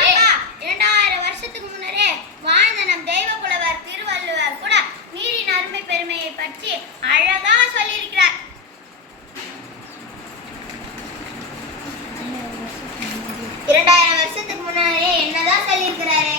2000 வருஷத்துக்கு முன்னரே வாழ்ந்த நம் தெய்வ புலவர் திருவள்ளுவர் கூட நீரின் அருமை பெருமையை பற்றி அழகா சொல்லியிருக்கிறார். 2000 வருஷத்துக்கு முன்னாலே என்னதான் சொல்லியிருக்கிறாரு?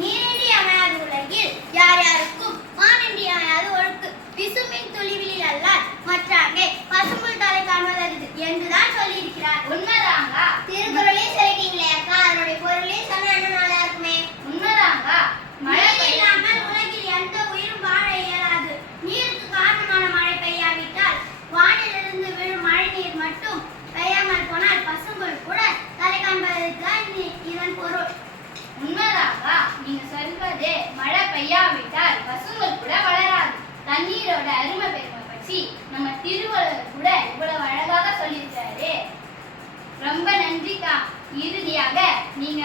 நீரின்றி அமையாத உலகில் யார் யாருக்கும் வானின்றி அமையாத ஒழுக்கு விசும்பின் துளிவிலில் அல்லால் மற்றாங்கே பசும்புல் தலை காண்பதற்கு என்றுதான் சொல்லியிருக்கிறார். உண்மைதாங்க. திருக்குறளையும் சொல்லிட்டீங்களே அக்கா, அதனுடைய பொருளையும் சொன்னா இன்னும் நல்லா இருக்குமே. உண்மைதாங்க. மழை இல்லாமல் உலகில் எந்த உயிரும் வாழ இயலாது. நீருக்கு காரணமான மழை பெய்யாவிட்டால் வானிலிருந்து விழும் மழை நீர் மட்டும் பெய்யாமல் போனால் பசும்புல் கூட தலை காண்பதற்குதான் இதன் பொருள். உண்மைதாங்க. நீங்க சொல்வது மழை பெய்யாவிட்டால் பசுங்கள் கூட வளராது. தண்ணீரோட அருமை பெருமை பற்றி நம்ம திருவள்ளுவர் கூட இவ்வளவு அழகாக சொல்லியிருக்காரு. ரொம்ப நன்றிக்கா. இறுதியாக நீங்க